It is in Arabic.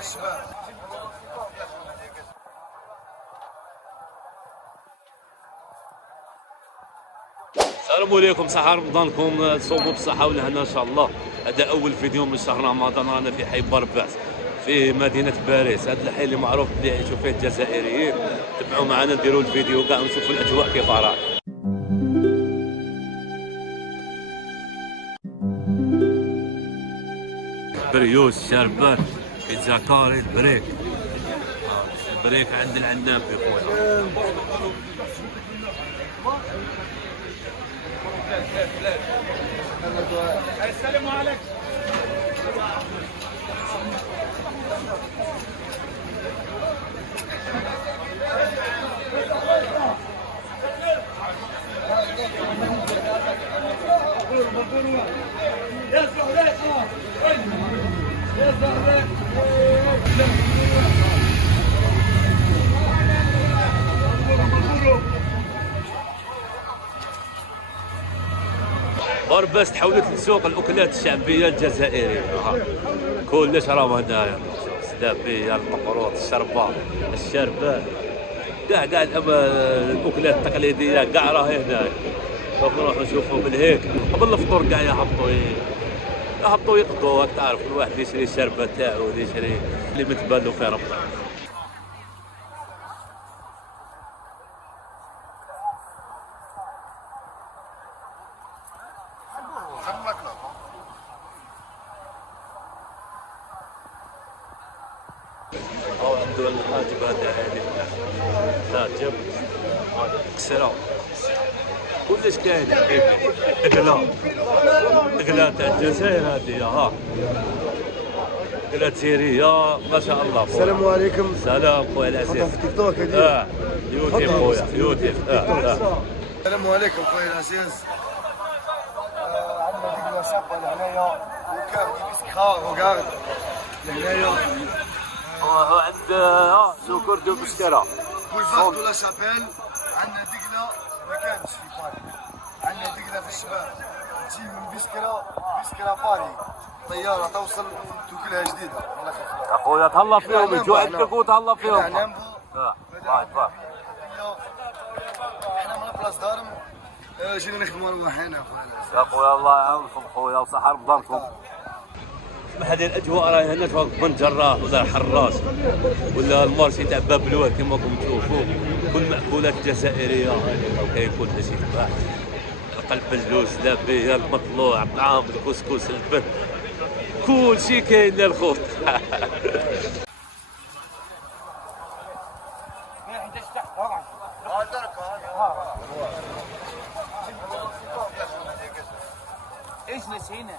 في الشباب. السلام عليكم، صحة رمضانكم تصوموا بالصحة والهنا ان شاء الله. هذا اول فيديو من شهر رمضان، رانا في حي برباس في مدينة باريس. هذا الحي اللي معروف اللي يعيشوا فيه الجزائريين. تبعوا معنا نديروا الفيديو كاع ونشوفوا الاجواء كيف راه. بريوس، شربات، بيتزا كاري، البريك. البريك عند العناب يا خويا. السلام عليكم. يا زهراء يا زهراء برباس تحولت لسوق الاكلات الشعبيه الجزائريه. كلش راهو هنايا، السلابيه، المقروط، الشربه، الشربات، كاع الاكلات التقليديه كاع راهي هنايا. نروحوا نشوفوا بالهيك قبل الفطور كاع يهبطوا يقضوا. تعرف الواحد يشري الشربه تاعو، يشري اللي متبادلوا في رمضان. أو عنده الحاجب هذا عادي، حاجب كسرة، كلش كاين. دقلا تاع الجزائر هذه، دقلا جزائرية ما شاء الله. السلام عليكم. سلام خويا العزيز. في تيك توك هذه. يوتيوب خويا، يوتيوب. السلام عليكم خويا العزيز. عندنا ديك الشابه لهنايا وكار دي بسكرا روغارد لهنايا. عند سكر دو بسكرة بولفار دو لا شابيل. عندنا دقله ما كانش في باري. عندنا دقله في الشباب تجي من بسكرا باري، طياره توصل توكلها جديده. الله يخليك يا خويا، تهلا فيهم، يجوا عندك وتهلا فيهم. احنا من بلاص دارم جينا نخدموا رواحنا خويا. يا خويا الله يعاونكم خويا وصحة رمضانكم. هذه الاجواء راهي هنا فوق بن جراح ولا حراس ولا المارشي تاع باب الواد كما راكم تشوفوا. كل المأكولات الجزائرية كاين كل شيء تباع. قلب اللوز، لابيه، المطلوع، الطعام، الكسكس، البن، كل شيء كاين للخوت. ايش نسينا؟